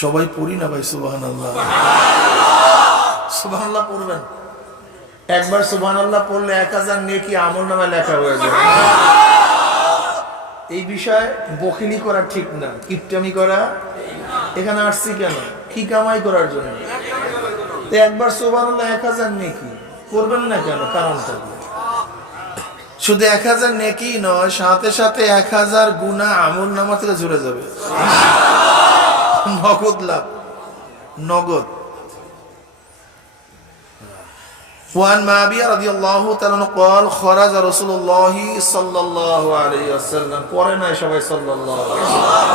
সবাই পড়ি না ভাই সুবহানাল্লাহ। সুবহানাল্লাহ পড়বেন। একবার সুবহানাল্লাহ পড়লে 1000 নেকি আমলনামায় লেখা হয়ে যায়। এই বিষয়ে বখিলি করা ঠিক না, কিপটামি করা। এখানে আসছি কেন? কি কামাই করার জন্য? তো একবার সুবহানাল্লাহ 1000 নেকি পড়বেন না কেন? কারণটা কি? শুধু 1000 নেকি নয়, সাথে সাথে 1000 গুনাহ আমলনামা থেকে ঝরে যাবে। নগদ লাভ, নগদ। وعن معاوية رضي الله تعالى عنه قال خرج رسول الله صلى الله عليه وسلم পড়ে না সবাই সাল্লাল্লাহু আলাইহি ওয়াসাল্লাম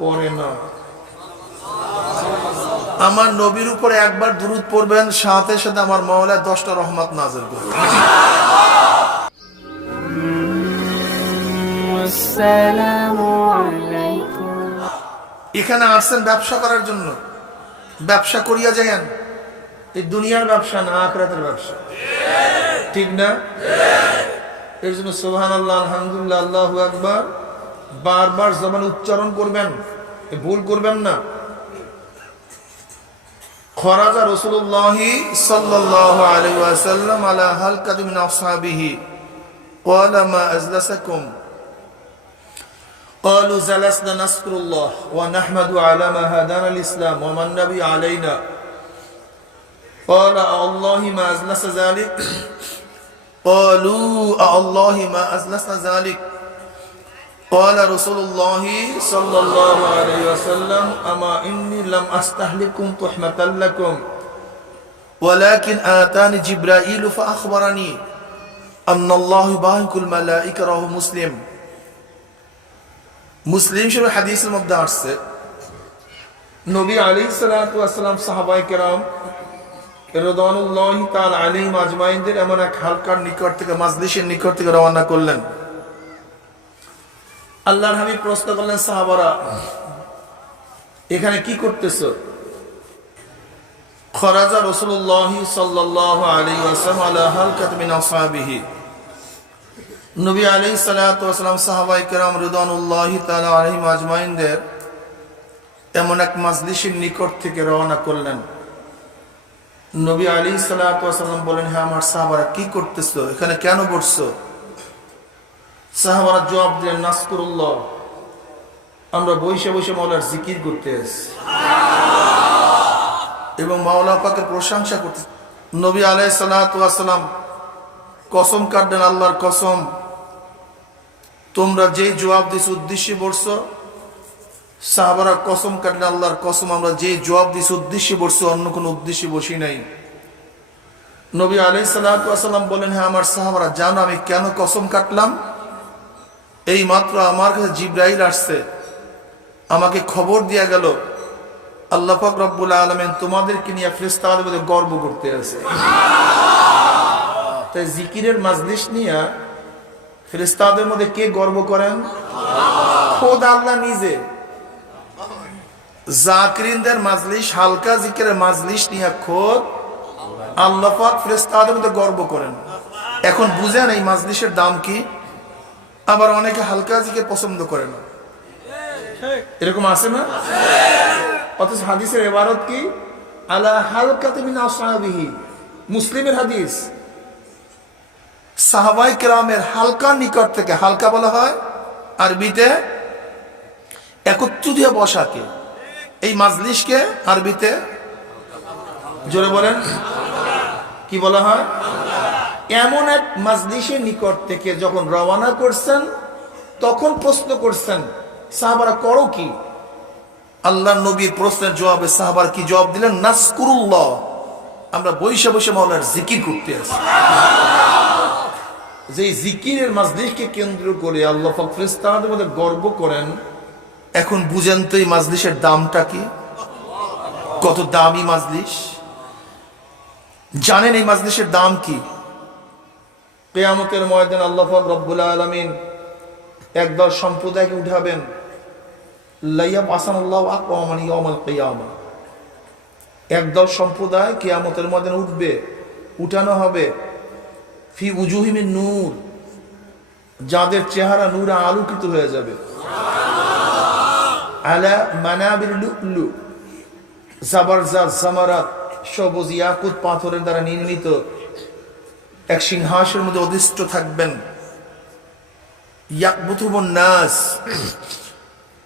পড়ে না। আমার নবীর উপরে একবার দুরূদ পড়বেন, সাথে সাথে আমার মাওলা 10টা রহমত নাযিল করবেন। আসসালামু আলাইকুম। এখানে আসছেন ব্যবসা করার জন্য, ব্যবসা করিয়া যান। এই দুনিয়ার ব্যবসা না, আখিরাতের ব্যবসা, ঠিক না? এর জন্য সুবহানাল্লাহ, আলহামদুলিল্লাহ, আল্লাহু আকবার বারবার জবানে উচ্চারণ করবেন, ভুল করবেন না। খরাজা রাসূলুল্লাহ সাল্লাল্লাহু আলাইহি ওয়াসাল্লাম আলা হালকাতি মিন আসহাবিহি ক্বালা মা আজলাসাকুম قالوا جلسنا نذكر الله ونحمد على ما هدانا الإسلام ومن نبي علينا قال الله ما أجلس ذلك قالوا الله ما أجلس ذلك قال رسول الله صلى الله عليه وسلم أما إني لم أستهلكم تحمة لكم ولكن آتاني جبرائيل فأخبرني أن الله يبارك الملائكة رواه مسلم মুসলিম শরীফ হাদিসের মধ্যে আসছে নবী আলাইহিস সালাতু ওয়াস সালাম সাহাবায়ে কেরাম রাদিয়াল্লাহু তাআলা আলাইহিম আজমাইনদের এমন এক হালকার নিকট থেকে, মাজলিসের নিকট থেকে রওনা করলেন। আল্লাহর হাবিব প্রশ্ন করলেন, সাহাবারা এখানে কি করতেছো? খরাজা রাসূলুল্লাহ সাল্লাল্লাহু আলাইহি ওয়াসাল্লাম আলা হালকাত মিন আসহাবিহি। নবী আলাইহিস সালাতু ওয়াস সালাম সাহাবায়ে কেরাম রাদিয়াল্লাহু তাআলা আলাইহিম আজমাইনদের এমন এক মাজলিসের নিকট থেকে রওনা করলেন। নবী আলাইহিস সালাতু ওয়াস সালাম বলেন, হ্যাঁ আমার সাহাবারা কি করতেছো? এখানে কেন বসছো? সাহাবারা জবাব দিলেন, নাসকুরুল্লাহ, আমরা বসে বসে মাওলার জিকির করতে এসেছি এবং মাওলা পাকের প্রশংসা করতে। নবী আলাইহিস সালাতু ওয়াস সালাম কসম কাটলেন, আল্লাহর কসম, তোমরা যেই জবাব দিস উদ্দেশ্যে বসছো। সাহাবারা কসম কাটলেন, আল্লাহর কসম, আমরা যেই জবাব দিস উদ্দেশ্যে বসছো, অন্য কোনো উদ্দেশ্যে বসি নাই। নবী আলাইহিস সালাতু ওয়াস সালাম বলেন, হ্যাঁ আমার সাহাবারা জানো আমি কেন কসম কাটলাম? এই মাত্র আমার কাছে জিবরাইল আসছে, আমাকে খবর দিয়া গেল আল্লাহ পাক রব্বুল আলামিন তোমাদেরকে নিয়ে ফেরেশতাদের মধ্যে গর্ব করতে আছে। তাই জিকিরের মাজলিস নিয়ে ফেরেশতাদের মধ্যে কে গর্ব করেন? খোদ আল্লাহ নিজে। জাকিরিনদের মাজলিস, হালকা জিকিরের মাজলিস নিয়ে খোদ আল্লাহ পাক ফেরেশতাদের মধ্যে গর্ব করেন। এখন বুঝেন এই মাজলিসের দাম কি? আবার অনেকে হালকা জিকির পছন্দ করে না, এরকম আছে না? অথচ হাদিসের ইবারত কি? আলা হালকাতি মিন আসহাবিহি। মুসলিমের হাদিস। সাহাবায়ে কেরামের হালকা নিকট থেকে, হালকা বলা হয় আরবিতে একত্র দিয়ে বসাকে, এই মাজলিসকে আরবিতে জোরে বলেন কি বলা হয়? এমন এক মাজলিসের নিকট থেকে যখন রওনা করছেন তখন প্রশ্ন করছেন, সাহাবারা করো কি? আল্লাহ নবীর প্রশ্নের জবাবে সাহাবারা কি জবাব দিলেন? নাসকুরুল্লাহ, আমরা বসে বসে মাওলার জিকির করতে আছি। যে জিকিরের মাজলিসকে কেন্দ্র করে আল্লাহ পাক ফেরেশতাদের মধ্যে গর্ব করেন। এখন বুঝেন তো এই মাজলিসের দামটা কি? কত দামি মাজলিস! জানেন এই মাজলিসের দাম কি? কিয়ামতের ময়দানে আল্লাহ পাক রব্বুল আলামিন একদল সম্প্রদায়কে উঠাবেন। লাইয়া বাসানাল্লাহু আকওয়ামান ইয়াউমাল কিয়ামা। একদল সম্প্রদায় কিয়ামতের ময়দানে উঠবে, উঠানো হবে। ফি উজুহিম নূর, যাদের চেহারা নূরে আলোকিত হয়ে যাবে। আলা মানাবির লুলু, জাবারজাত জামারাত, সবুজ ইয়াকুত পাথরের দ্বারা নির্মিত এক সিংহাসনের মধ্যে অধিষ্ঠ থাকবেন। ইয়াকবুতুহুন নাস,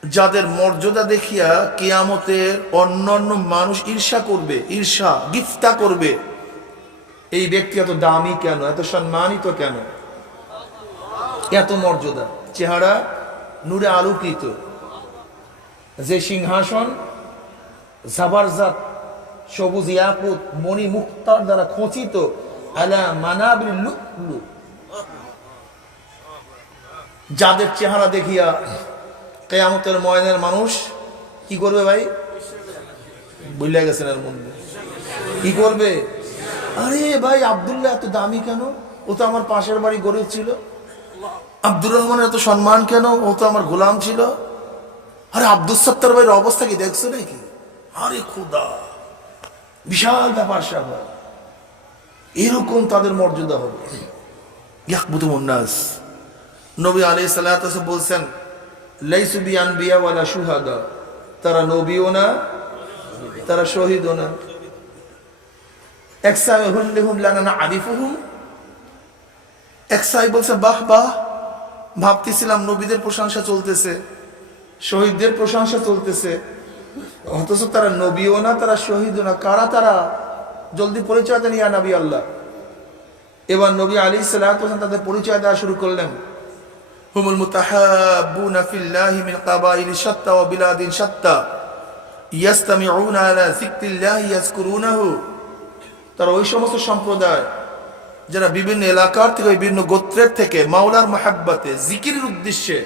যাদের মর্যাদা দেখিয়া কিয়ামতের অন্যান্য মানুষ ঈর্ষা করবে, ঈর্ষা গিফতা করবে। এই ব্যক্তি এত দামি কেন, এত সম্মানিত কেন, এত মর্যাদা, চেহারা নূরে আলোকিত, যে সিংহাসন জাবারজাত সবুজ ইয়াকুত মণি মুক্তার দ্বারা খচিত, আলা মানাবির লুলু, যাদের চেহারা দেখিয়া কিয়ামতের ময়দানের মানুষ কি করবে ভাই? বুঝলে গেছেন এর মধ্যে কি করবে? আরে ভাই আব্দুল্লাহ এত দামি কেন, ও তো আমার পাশের বাড়ি গরিব ছিল। আব্দুর রহমানের এত সম্মান কেন, ও তো আমার গোলাম ছিল। আরে আব্দুল সত্তার ভাইয়ের অবস্থা কি দেখছো নাকি? আরে খুদা, বিশাল ব্যাপার স্যাপার। এরকম তাদের মর্যাদা হবে। ইয়াকবুতুহুন নাস। নবী আলাইহিস সালাতু ওয়াস সালাম বলছেন, লাইসু বিআনবিয়া ওয়ালা শুহাদা, তারা নবীও না, তারা শহীদও না। এক সাহেব হুল্লিহুম লানা নারিফুহুম, এক সাহেব বলছে বাহ বাহ, ভাবতেছিলাম নবীদের প্রশংসা চলতেছে, শহীদদের প্রশংসা চলতেছে, অথচ তারা নবীও না, তারা শহীদও না। কারা তারা? জলদি পরিচয় দেন ইয়া নবী আল্লাহ। এবার নবী আলাইহিস সালাতু ওয়াস সালাম তাদের পরিচয় দেওয়া শুরু করলেন। হুমুল মুতাহাব্বুনা ফিল্লাহি মিন কাবাইলি শাত্তা ওয়া বিলাদিন শাত্তা ইয়াসতামিউনা আলা যিকরিল্লাহি ইয়াযকুরুনাহু, তারা ওই সমস্ত সম্প্রদায় যারা বিভিন্ন এলাকার থেকে, বিভিন্ন গোত্রের থেকে মাওলার মহাব্বতে জিকিরের উদ্দেশ্যে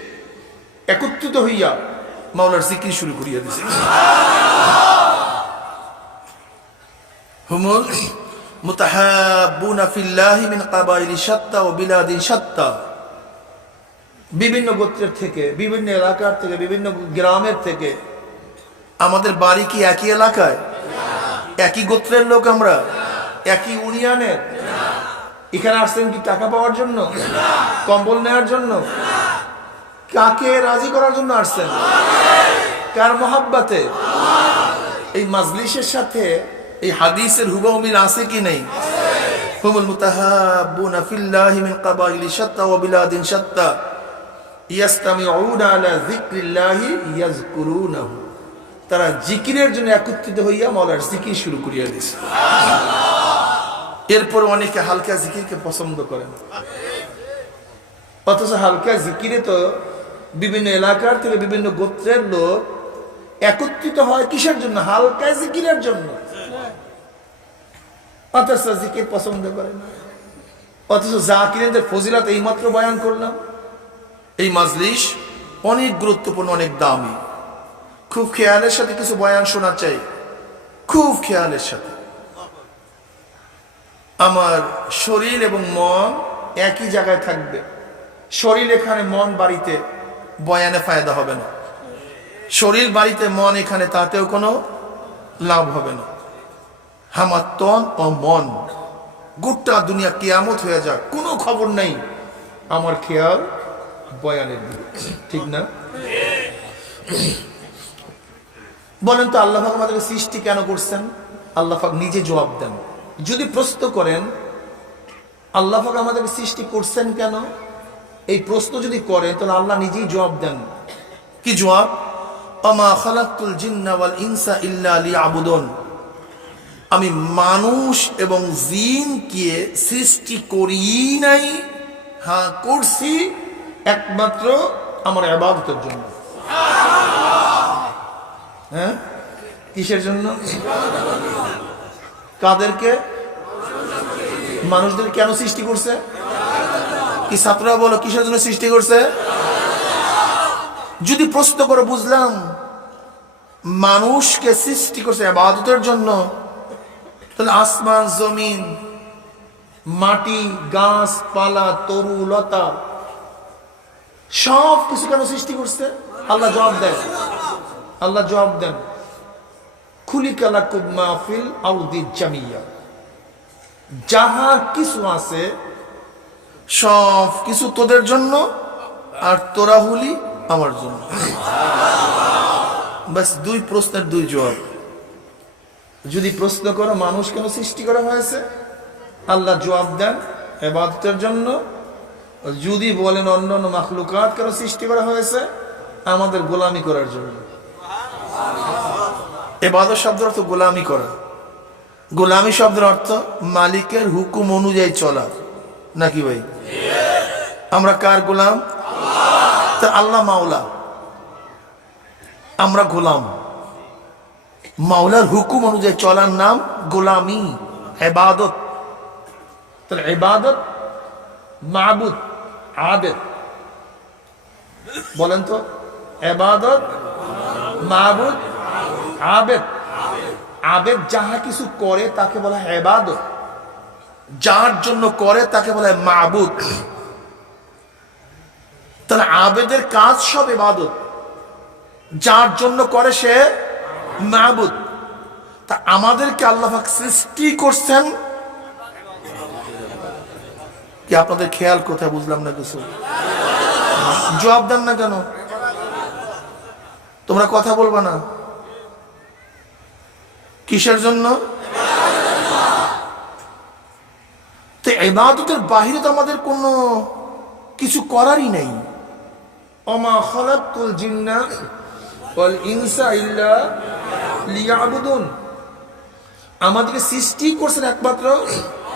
একত্রিত হইয়া মাওলার জিকির শুরু করিয়া দিয়েছে। হুমুল মুতাহাব্বুনা ফিল্লাহি মিন কাবাইলি শাত্তা ওয়া বিলাদিন শাত্তা, বিভিন্ন গোত্রের থেকে, বিভিন্ন এলাকার থেকে, বিভিন্ন গ্রামের থেকে। আমাদের বাড়ি কি একই এলাকায়? একই গোত্রের লোক আমরা? একই ইউনিয়নের? এখানে আসছেন কি টাকা পাওয়ার জন্য, কম্বল নেওয়ার জন্য? কাকে রাজি করার জন্য আসছেন? কার মহাব্বতে? এই মাজলিসের সাথে এই হাদিসের হুবহু মিল আছে কি নেই? হুমুল মুতাহাব্বুনা ফিল্লাহি মিন কাবাইলি শাত্তা ওয়া বিলাদিন শাত্তা ইয়াসতামিউনা আলা যিকরিল্লাহি ইয়াযকুরুনাহু, তারা জিকিরের জন্য একত্রিত হইয়া মাওলার জিকির শুরু করিয়া দিয়েছে। এরপর অনেকে হালকা জিকিরকে পছন্দ করেন, অথচ হালকা জিকিরে তো বিভিন্ন এলাকার থেকে বিভিন্ন গোত্রের লোক একত্রিত হয় কিসের জন্য? হালকা জিকিরের জন্য। অথচ জিকির পছন্দ করে না। অথচ জাকিরদের ফজিলত এইমাত্র বয়ান করলাম। এই মাজলিস অনেক গুরুত্বপূর্ণ, অনেক দামি। খুব খেয়ালের সাথে কিছু বয়ান শোনা চাই, খুব খেয়ালের সাথে। আমার শরীর এবং মন একই জায়গায় থাকবে। শরীর এখানে, মন বাড়িতে, বয়ানে ফায়দা হবে না। শরীর বাড়িতে, মন এখানে, তাতেও কোনো লাভ হবে না। আমার তন ও মন, গোটা দুনিয়া কিয়ামত হয়ে যাক, কোনো খবর নাই, আমার খেয়াল বয়ানের দিকে, ঠিক না? বলেন তো আল্লাহ পাক আমাদেরকে সৃষ্টি কেন করছেন? আল্লাহ পাক নিজে জবাব দেন। যদি প্রশ্ন করেন আল্লাহ পাক আমাদেরকে সৃষ্টি করছেন কেন, এই প্রশ্ন যদি করেন তাহলে আল্লাহ নিজেই জবাব দেন। কি জবাব? আমা খালাকতুল জিন্না ওয়াল ইনসা ইল্লা লিয়াবুদুন, আমি মানুষ এবং জিনকে সৃষ্টি করি নাই, হ্যাঁ করছি একমাত্র আমার ইবাদতের জন্য। হ্যাঁ, কিসের জন্য? কাদেরকে? মানুষদের কেন সৃষ্টি করছে? কি ছাত্ররা বলো কিসের জন্য সৃষ্টি করছে? যদি প্রশ্ন করে বুঝলাম মানুষকে সৃষ্টি করছে ইবাদতের জন্য, তাহলে আসমান জমিন, মাটি, গাছ পালা, তরু লতা সব কিছু কেন সৃষ্টি করছে? আল্লাহ জবাব দেন। আল্লাহ জবাব দেন, খুলিকা লাকুম মা ফিল আরদি জামিয়া, যাহা কিছু আছে সব কিছু তোদের জন্য, আর তোরা হলি আমার জন্য। বাস দুই প্রশ্নের দুই জবাব। যদি প্রশ্ন করো মানুষ কেন সৃষ্টি করা হয়েছে, আল্লাহ জবাব দেন ইবাদতের জন্য। যদি বলেন অন্যান্য মাখলুকাত কেন সৃষ্টি করা হয়েছে, আমাদের গোলামি করার জন্য। ইবাদত শব্দের অর্থ গোলামি করা। গোলামি শব্দের অর্থ মালিকের হুকুম অনুযায়ী চলা, নাকি ভাই? আমরা কার গোলাম? তা আল্লাহ মাওলা, আমরা গোলাম। মাওলার হুকুম অনুযায়ী চলার নাম গোলামি, ইবাদত। তাহলে ইবাদত, মাবুদ, আবেদ। বলেন তো, ইবাদত, মাবুদ, আবেদ। আবেদ যাহা কিছু করে তাকে বলা হয় ইবাদত, যার জন্য করে তাকে বলা হয় মাবুদ। তাহলে আবেদের কাজ সব ইবাদত, যার জন্য করে সে মাবুদ। তা আমাদেরকে আল্লাহ পাক সৃষ্টি করছেন কি? আপনাদের খেয়াল কোথায় বুঝলাম না কিছু, জবাব দেন না কেন? তোমরা কথা বলবা না কিসের জন্য? তো ইবাদতের বাহিরে তো আমাদের কোনো কিছু করারই নেই। ওমা খালাকতুল জিন্না ওয়াল ইনসা ইল্লা লিয়াবুদুন। আমাদেরকে সৃষ্টি করছেন একমাত্র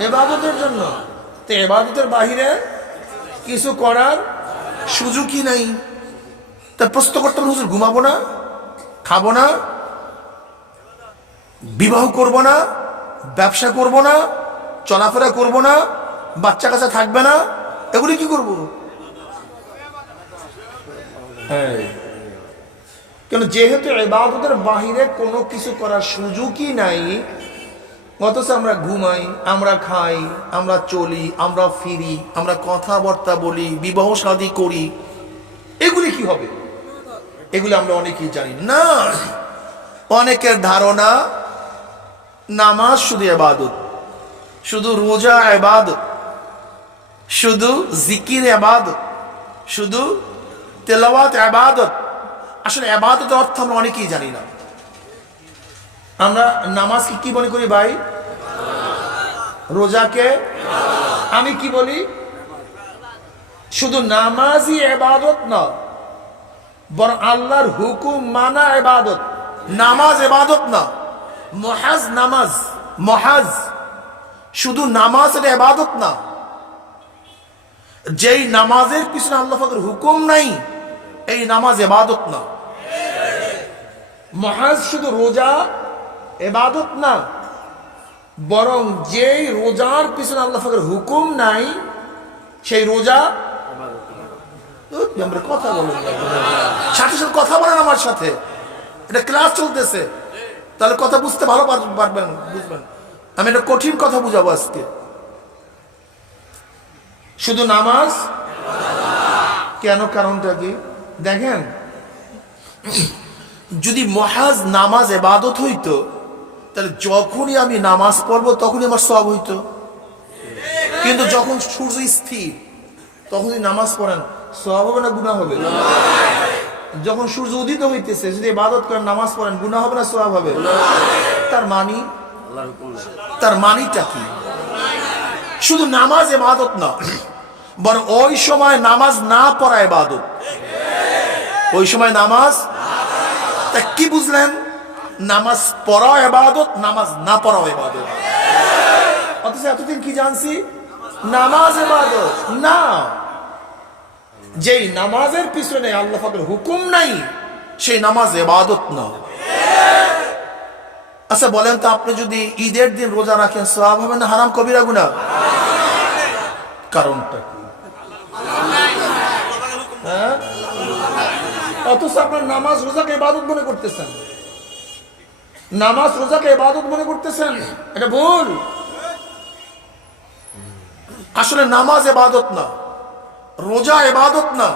ইবাদতের জন্য। তো ইবাদতের বাহিরে কিছু করার সুযোগই নেই। তা প্রশ্ন করতে হবে, হুজুর ঘুমাবো না, খাবো না, বিবাহ করব না, ব্যবসা করব না, চলাফেরা করব না, বাচ্চা কাচ্চা থাকবে না, এগুলি কি করব? কেন? যেহেতু ইবাদতের বাহিরে কোনো কিছু করার সুযোগই নাই, অথচ আমরা ঘুমাই, আমরা খাই, আমরা চলি, আমরা ফিরি, আমরা কথাবার্তা বলি, বিবাহ শাদী করি, এগুলি কি হবে? এগুলি আমরা অনেকেই জানি না। অনেকের ধারণা নামাজ শুধু ইবাদত, শুধু রোজা ইবাদত, শুধু জিকির ইবাদত, শুধু তেলাওয়াত ইবাদত। আসলে ইবাদতের অর্থ আমরা অনেকেই জানি না। আমরা নামাজকে কি মনে করি ভাই? রোজাকে আমি কি বলি? শুধু নামাজই ইবাদত না, বরং আল্লাহর হুকুম মানা ইবাদত। নামাজ ইবাদত না, মুহাজ নামাজ, মুহাজ শুধু নামাজ এটা ইবাদত না। যেই নামাজের পিছনে আল্লাহ পাকের হুকুম নাই, এই নামাজ ইবাদত না। মুহাজ শুধু রোজা ইবাদত না, বরং যেই রোজার পিছনে আল্লাহ পাকের হুকুম নাই, সেই রোজা কথা বলেন, সাথে সাথে কথা বলেন আমার সাথে, এটা ক্লাস চলতেছে, তাহলে কথা বুঝতে ভালো পারবেন, বুঝবেন। আমি একটা কঠিন কথা বুঝাবো আজকে। শুধু নামাজ কেন? কারণটা কি দেখেন, যদি মুহাজ নামাজ ইবাদত হইতো, তাহলে যখনই আমি নামাজ পড়বো তখনই আমার সওয়াব হইতো। কিন্তু যখন সূর্য স্থির তখনই নামাজ পড়েন, সওয়াব হবে না গুনাহ হবে? যখন সূর্য উদিত হইতেছে যদি ইবাদত করেন, নামাজ পড়েন, গুনাহ হবে না সওয়াব হবে? তার মানিটা কি? শুধু নামাজ ইবাদত না, বরং ওই সময় নামাজ না পড়া ইবাদত। ওই সময় নামাজ, তা কি বুঝলেন? নামাজ পড়া ইবাদত, নামাজ না পড়া ইবাদত। অথচ এতদিন কি জানছি? নামাজ ইবাদত না। যেই নামাজের পিছনে আল্লাহ পাকের হুকুম নাই, সেই নামাজ ইবাদত না। আচ্ছা বলেন তো, আপনি যদি ঈদের দিন রোজা রাখেন, সওয়াব হবে না হারাম কবিরা গুনাহ? কারণটা কি? হ্যাঁ, অথচ আপনার নামাজ রোজাকে ইবাদত মনে করতেছেন, নামাজ রোজাকে ইবাদত মনে করতেছেন, এটা ভুল। আসলে নামাজ ইবাদত না, রোজা ইবাদত না।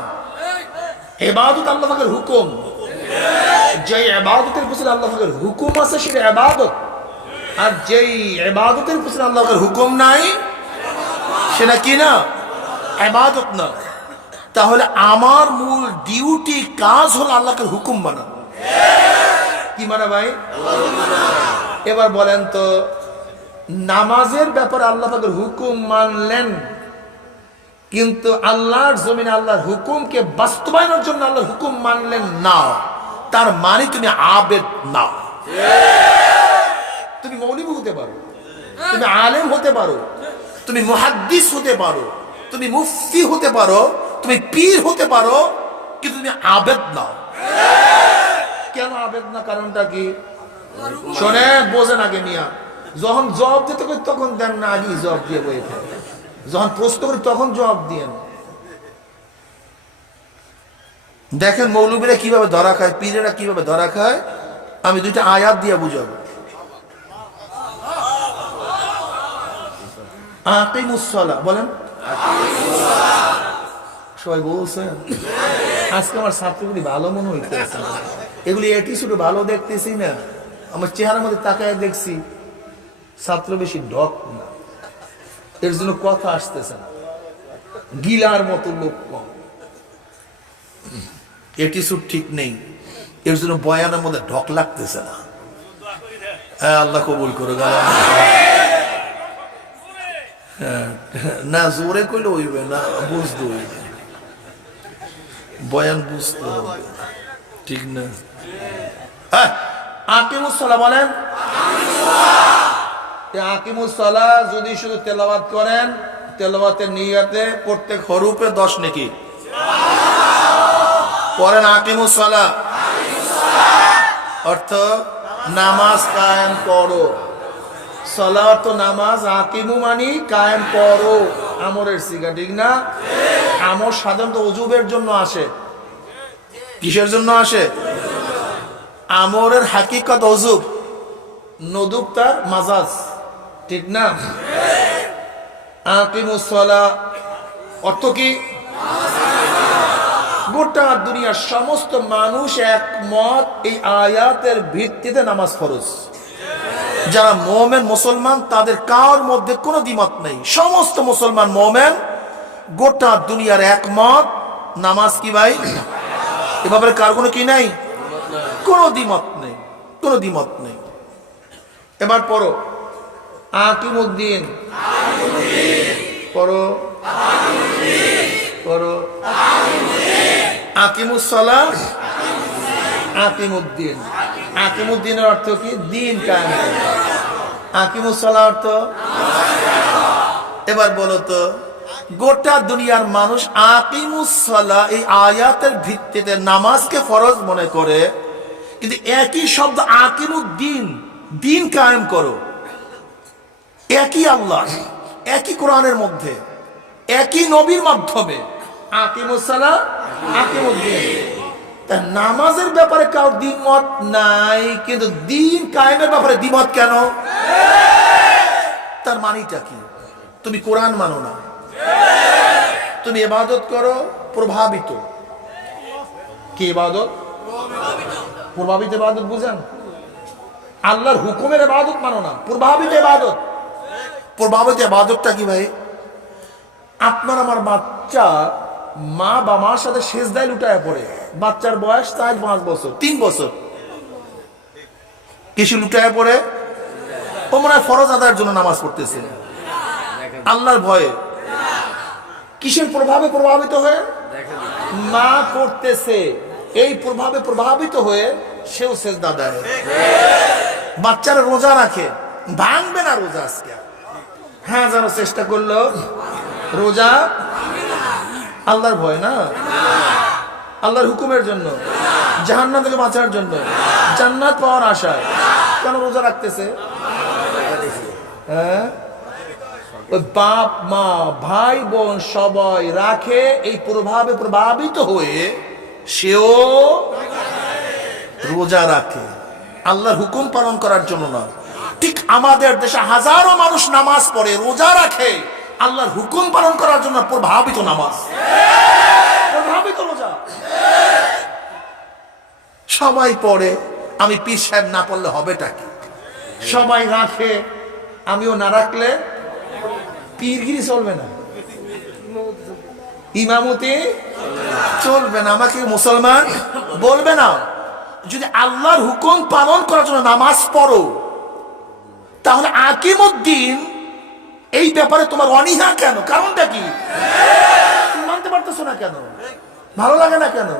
ইবাদত আল্লাহ পাকের হুকুম, যে ইবাদতের পিছনে আল্লাহ পাকের হুকুম আছে সেটা ইবাদত, আর যেই ইবাদতের পিছনে আল্লাহ পাকের হুকুম নাই সেটা কি না? ইবাদত না। তাহলে আমার মূল ডিউটি কাজ হলো আল্লাহকে হুকুম মানা। কি মানা ভাই? এবার বলেন তো, নামাজের ব্যাপারে আল্লাহ পাকের হুকুম মানলেন, কিন্তু আল্লাহর জমিনে আল্লাহর হুকুমকে বাস্তবায়নের জন্য আল্লাহর হুকুম মানলেন না, তার মানে তুমি আবেদ না। তুমি মৌলবী হতে পারো, তুমি আলেম হতে পারো, তুমি মুহাদ্দিস হতে পারো, তুমি মুফতি হতে পারো, তুমি পীর হতে পারো, কিন্তু তুমি আবেদ না। কেন আবেদ না? কারণটা কি? শোনেন, বোঝেন আগে মিয়া। যখন জবাব দিতে করি তখন দেন না, আগে জবাব দিয়ে বই থাকে। যখন প্রশ্ন করি তখন জবাব দিয়েন। দেখেন মৌলবীরা কিভাবে ধরা খায়, পীরেরা কিভাবে ধরা খায়। আমি দুইটা আয়াত দিয়ে বুঝাবো। আকিমুস সালাহ বলেন। সবাই বলছেন? আজকে আমার ছাত্রগুলি ভালো মনে হইতেছে, এগুলি অ্যাটিটিউড ভালো দেখতেছি না, আমার চেহারার মধ্যে তাকায় দেখছি ছাত্র বেশি ডক না, এর জন্য কথা আসতেছে না, গিলার মতো লোক কম, অ্যাটিটিউড ঠিক নেই, এর জন্য বয়ানের মধ্যে ঢক লাগতেছে না। আল্লাহ কবুল করে গেল না, জোরে কইলে হইবে না, বুঝতে হইবে, বয়ান বুঝতে হবে, ঠিক না? আকিমুস সালাহ বলেন। আকিমুস সালাহ যদি শুধু তেলাওয়াত করেন, তেলাওয়াতের নিয়াতে প্রত্যেক হরফে 10 নেকি পড়েন। আকিমুস সালাহ অর্থ নামাজ কায়েম করো। সালাহ অর্থ নামাজ, আকিমু মানি কায়েম করো, আমরের সিগা, ঠিক না? আমর সাধারণত ওজুবের জন্য আসে। কিসের জন্য আসে? আমরের হাকিকত ওজুব, নদুব তার মাজাজ, ঠিক না? আকিমুস সালাহ অর্থ কি? গোটা দুনিয়ার সমস্ত মানুষ একমত এই আয়াতের ভিত্তিতে নামাজ ফরজ। যারা মোমেন মুসলমান তাদের কার মধ্যে কোনো দ্বিমত নেই, সমস্ত মুসলমান মোমেন গোটা দুনিয়ার একমত নামাজ কি ভাই? এ ব্যাপারে কার কোনো কি নাই? কোনো দ্বিমত নেই, কোনো দ্বিমত নেই। এবার পড়ো আকিমুদ্দিন, পড়ো পড়ো আকিমুস সালাহ, আকিমুদ্দিন। আকিমুদ্দিনের অর্থ কি? দিন কায়েম করা। আকিমুস সালাহ অর্থ। এবার বলো তো, গোটা দুনিয়ার মানুষ আকিমুস সালাহ এই আয়াতের ভিত্তিতে নামাজকে ফরজ মনে করে, কিন্তু একই শব্দ আকিমুদ্দিন, দিন কায়েম করো, একই আল্লাহ, একই কোরআনের মধ্যে, একই নবীর মাধ্যমে আকিমুস সালাহ, আকিমুদ্দিন। তা নামাজের ব্যাপারে কারোর দ্বিমত নাই, কিন্তু দিন কায়েমের ব্যাপারে দ্বিমত কেন? তার মানিটা কি? তুমি কোরআন মানো না, তুমি ইবাদত করো প্রভাবিত। কি ইবাদত? প্রভাবিত ইবাদত বুঝেন? আল্লাহর হুকুমের ইবাদত মানো না, প্রভাবিত ইবাদত। প্রভাবিত ইবাদতটা কি ভাই? আপনার আমার বাচ্চা মা বা মার সাথে সেজদায় লুটায় পড়ে, বাচ্চার বয়স 4-5 বছর, 3 বছর, কিছু লুটায় পড়ে, ও মনে হয় ফরজ আদায়ের জন্য নামাজ পড়তেছে আল্লাহর ভয়ে। কিসের প্রভাবে প্রভাবিত হয়ে? মা করতেছে, এই প্রভাবে প্রভাবিত হয়ে সেও সেজদা দেয়। বাচ্চারা রোজা রাখে, ভাঙবে না রোজা আজকে, হ্যাঁ যারা চেষ্টা করলো রোজা আল্লাহর ভয় না, আল্লাহর হুকুমের জন্য, জাহান্নাম থেকে বাঁচার জন্য, জান্নাত পাওয়ার আশায় কেন রোজা রাখতেছে? হ্যাঁ, ওই বাপ মা ভাই বোন সবাই রাখে, এই প্রভাবে প্রভাবিত হয়ে সেও রোজা রাখে, আল্লাহর হুকুম পালন করার জন্য না। ঠিক আমাদের দেশে হাজারো মানুষ নামাজ পড়ে, রোজা রাখে, আল্লাহর হুকুম পালন করার জন্য প্রভাবিত নামাজ, প্রভাবিত রোজা। সবাই পড়ে, আমি পীর সাহেব না পড়লে হবেটা কি? সবাই রাখে, আমিও না রাখলে পীরগিরি চলবে না, ইমামতি চলবে না, আমাকে মুসলমান বলবে না। যদি আল্লাহর হুকুম পালন করার জন্য নামাজ পড়ো, তাহলে আকিমুদ্দিন এই ব্যাপারে তোমার অনীহা কেন? কারণটা কি? তুমি মানতে পারতেছো না কেন? ভালো লাগে না কেন?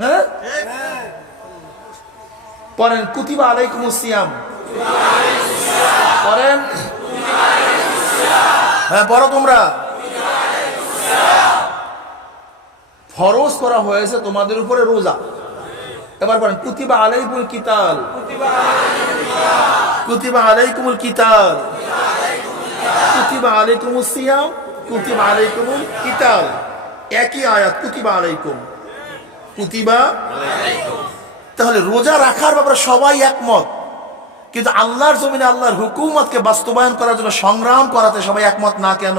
হ্যাঁ, পড়েন কুতিবা আলাইকুমুস সিয়াম, পড়েন, হ্যাঁ পড়ো তোমরা। ফরজ করা হয়েছে তোমাদের উপরে রোজা। এবার পড়েন কুতিবা আলাইকুমুল কিতাল, কুতিবা আলাইকুমুল কিতাল, কুতিবা আলাইকুমুস সিয়াম, কুতিবা আলাইকুমুল কিতাল, একই আয়াত, কুতিবা আলাইকুম, কুতিবা। তাহলে রোজা রাখার ব্যাপারে সবাই একমত, কিন্তু আল্লাহর জমিনে আল্লাহর হুকুমতকে বাস্তবায়ন করার জন্য সংগ্রাম করাতে সবাই একমত না কেন?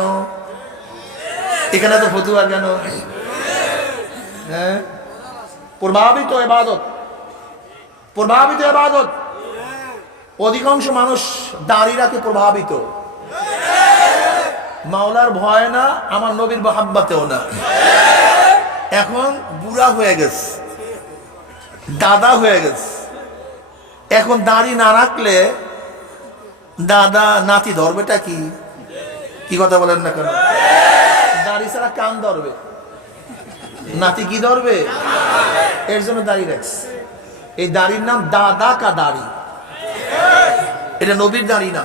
এখানে তো ফতুয়া কেন? হ্যাঁ, প্রভাবিত ইবাদত, প্রভাবিত ইবাদত। অধিকাংশ মানুষ দাঁড়িয়ে প্রভাবিত, মাওলার ভয় না, আমার নবীর মহাব্বতেও না। এখন বুড়া হয়ে গেছে, দাদা হয়ে গেছে, এখন দাড়ি না রাখলে দাদা নাতি ধরবেটা কি? কি কথা বলেন না কেন? দাড়ি ছাড়া কান ধরবে, নাতি কি ধরবে? এর জন্য দাড়ি রাখছে। এই দাড়ির নাম দাদা কা দাড়ি, এটা নবীর দাড়ি না।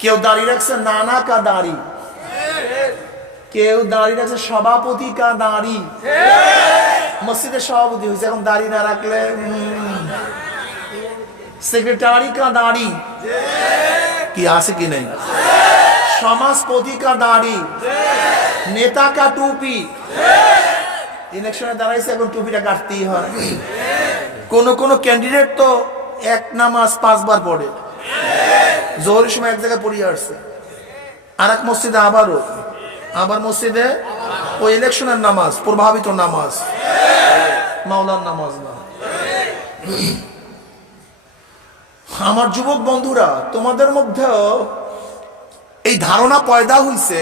কেউ দাড়ি রাখছে নানা কা দাড়ি, কেউ দাড়ি রাখছে সভাপতি কা দাড়ি। মসজিদের সভাপতি হয়েছে, এখন দাড়ি না রাখলে সেক্রেটারি কা দাড়ি, কি আছে কি নেই? সমাজপতি কা দাড়ি, নেতা কা টুপি। ইলেকশনে দাঁড়াইছে, এখন টুপিটা কাটতেই হয়। কোন কোন ক্যান্ডিডেট তো এক নামাজ 5 বার পড়ে, জোহরের সময় এক জায়গায় পড়িয়ে আসছে, আর এক মসজিদে আবার মসজিদে ওই ইলেকশনের নামাজ, প্রভাবিত নামাজ, মাওলার নামাজ না। আমার যুবক বন্ধুরা, তোমাদের মধ্যেও এই ধারণা পয়দা হইছে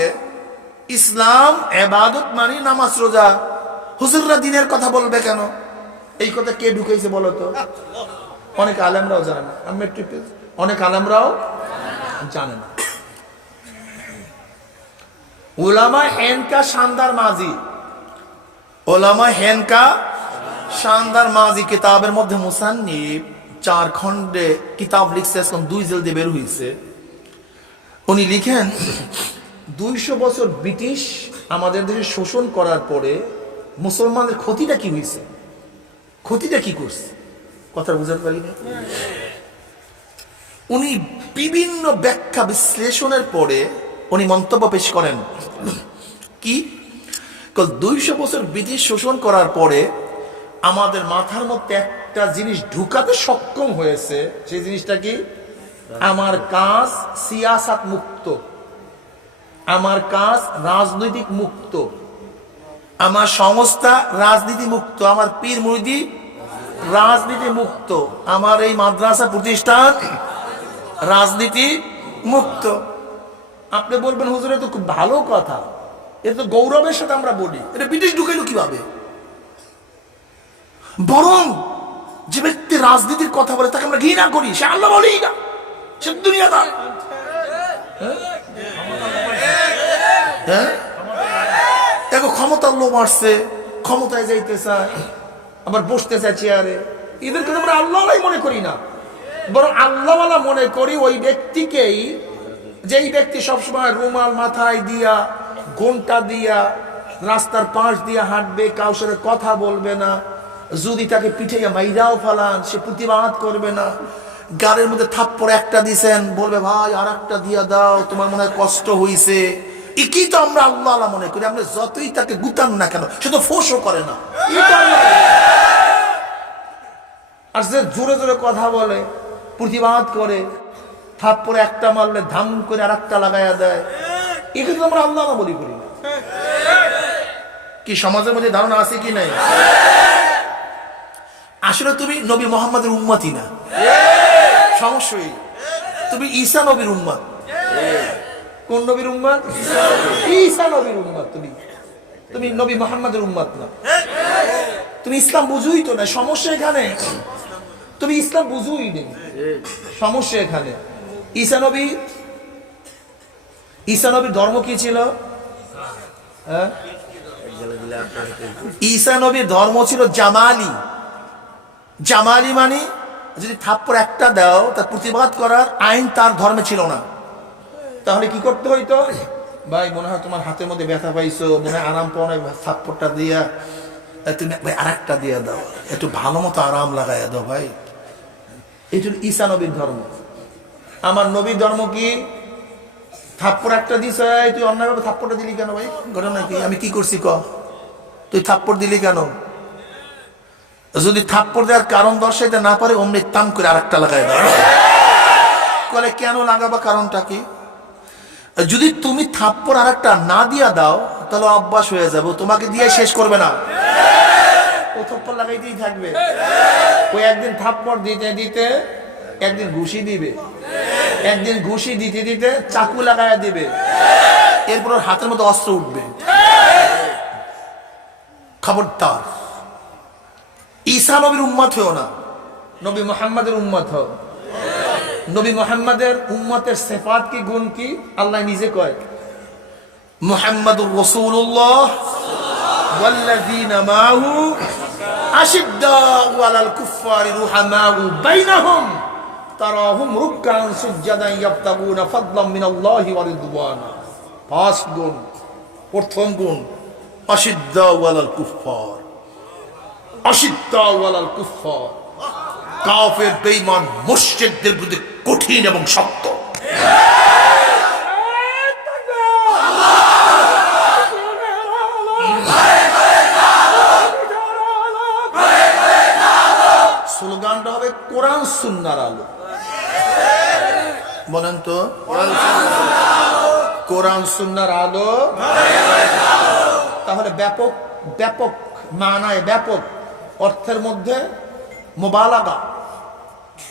ইসলাম ইবাদত মানে নামাজ রোজা। হুজুররা দিনের কথা বলবে কেন? এই কথা কে ঢুকেছে বলো তো? অনেক আলেমরাও জানে না, অনেক আলেমরাও জানে না। উলামা হেনকা শানদার মাজি, উলামা হেনকা শানদার মাজি কিতাবের মধ্যে মুসান্নিফ 4 খণ্ডে কিতাব লিখছে, এখন 2 জলদি বের হইছে। উনি লিখেন 200 বছর ব্রিটিশ আমাদের দেশে শোষণ করার পরে মুসলমানদের ক্ষতিটা কি হয়েছে, ক্ষতিটা কি করছে, কথা বুঝাতে পারি না। উনি বিভিন্ন ব্যাখ্যা বিশ্লেষণের পরে উনি মন্তব্য পেশ করেন কি, 200 বছর ব্রিটিশ শোষণ করার পরে আমাদের মাথার মধ্যে একটা জিনিস ঢুকাতে সক্ষম হয়েছে। সেই জিনিসটা কি? আমার কাজ সিয়াসাত মুক্ত, আমার কাজ রাজনৈতিক মুক্ত, আমার সংস্থা রাজনীতি মুক্ত, আমার পীর মুরিদি রাজনীতি মুক্ত, আমার এই মাদ্রাসা প্রতিষ্ঠান রাজনীতি মুক্ত। আপনি বলবেন হুজুর এ তো খুব ভালো কথা, এটা তো গৌরবের সাথে আমরা বলি, এটা ব্রিটিশ ঢুকাইলো কিভাবে? বরং যে ব্যক্তি রাজনীতির কথা বলে তাকে আমরা ঘৃণা করি, সে আল্লাহ বলেই না, সে দুনিয়াদার। দেখো ক্ষমতার লোভ আসছে, ক্ষমতায় যাইতে চায়, আবার বসতে চায় চেয়ারে। এদেরকে আমরা আল্লাহই মনে করি না, বরং আল্লাহওয়ালা মনে করি ওই ব্যক্তিকেই, যেই ব্যক্তি সবসময় রুমাল মাথায় দিয়া, ঘোমটা দিয়া, রাস্তার পাশ দিয়া হাঁটবে, কারোর সাথে কথা বলবে না, যদি তাকে পিঠে মাইরাও ফালান সে প্রতিবাদ করবে না, গালের মধ্যে থাপ্পড় একটা দিছেন বলবে ভাই আর একটা দিয়া দাও, তোমার মনে হয় কষ্ট হইছে। একই তো আমরা আল্লাহ মনে করি। আমরা যতই তাকে গুতান না কেন, সে তো ফোঁসও করে না। আর সে জোরে জোরে কথা বলে, প্রতিবাদ করে, থাপ্পড়ে একটা মারলে ধাম করে আর একটা লাগাইয়া দেয়, এগুলো আমরা আল্লাহ বলি করি না। কি সমাজের মধ্যে ধারণা আছে কি নাই? আসলে তুমি নবী মুহাম্মদের উম্মতই না, সমস্যাই তুমি ঈসা নবীর উম্মত। কোন নবীর উম্মত? ঈসা নবীর উম্মত। তুমি নবী মুহাম্মদের উম্মত না। তুমি ইসলাম বুঝুই তো না, সমস্যা এখানে। তুমি ইসলাম বুঝুই নেই, সমস্যা এখানে। ঈসা নবীর ধর্ম কি ছিল? হ্যাঁ, ঈসা নবীর ধর্ম ছিল জামালি। জামালি মানে যদি থাপ্পড় একটা দাও তার প্রতিবাদ করার আইন তার ধর্মে ছিল না। তাহলে কি করতে হইতো? ভাই মনে হয় তোমার হাতের মধ্যে ব্যথা পাইছো, মনে হয় আরাম পাও না, থাপ্পড়টা দিয়া তুমি ভাই আর একটা দিয়ে দাও, একটু ভালো মতো আরাম লাগাইয়া দাও ভাই। এই জন্য ঈসা নবীর ধর্ম। আমার নবীর ধর্ম কি? থাপ্পড় একটা দিস, তুই অন্যায়ভাবে থাপ্পড়টা দিলি কেন ভাই? ঘটনা কি? আমি কি করছি ক? তুই থাপ্পড় দিলি কেন? যদি থাপ্পড় দেওয়ার কারণ দর্শাইতে না পারে অমনি তাম করে আর একটা লাগাই দাও। বলে কেন লাগাবা, কারণটা কি? যদি তুমি থাপ্পড় আর একটা না দিয়া দাও তাহলে অভ্যাস হয়ে যাবে, তোমাকে দিয়ে শেষ করবে না, ও থাপ্পড় লাগাইতেই থাকবে। ওই একদিন থাপ্পড় দিতে দিতে একদিন ঘুষি দিবে, একদিন ঘুষি দিতে দিতে চাকু লাগাইয়া দিবে, এরপর ওর হাতের মধ্যে অস্ত্র উঠবে। খবরদার, ঈসা নবীর উম্মত হও না, নবী মুহাম্মাদের উম্মত হও। নবী মুহাম্মাদের উম্মতের সিফাত কি, গুণ কি? আল্লাহ নিজে কয়, মুহাম্মাদুর রাসূলুল্লাহ ওয়াল্লাযীনা মাআহু আশিদ্দাউ আলাল কুফফারি রুহামাউ বাইনাহুম তারাহুম রুকআন সুজদান ইয়াবতাগুনা ফাদলাম মিনাল্লাহি ওয়া রিদওয়ানা। পাঁচ গুণ। প্রথম গুণ আশিদ্দাউ আলাল কুফফার, আশিদ্দাউ আলাল কুফফার, কাফের বেঈমান মুশরিকদের বিরুদ্ধে কঠিন এবং শক্ত। স্লোগানটা হবে কোরআন সুন্নাহর আলো। বলেন তো, কোরআন সুন্নাহর আলো। তাহলে ব্যাপক ব্যাপক মানায়, ব্যাপক অর্থের মধ্যে মুবালাগা,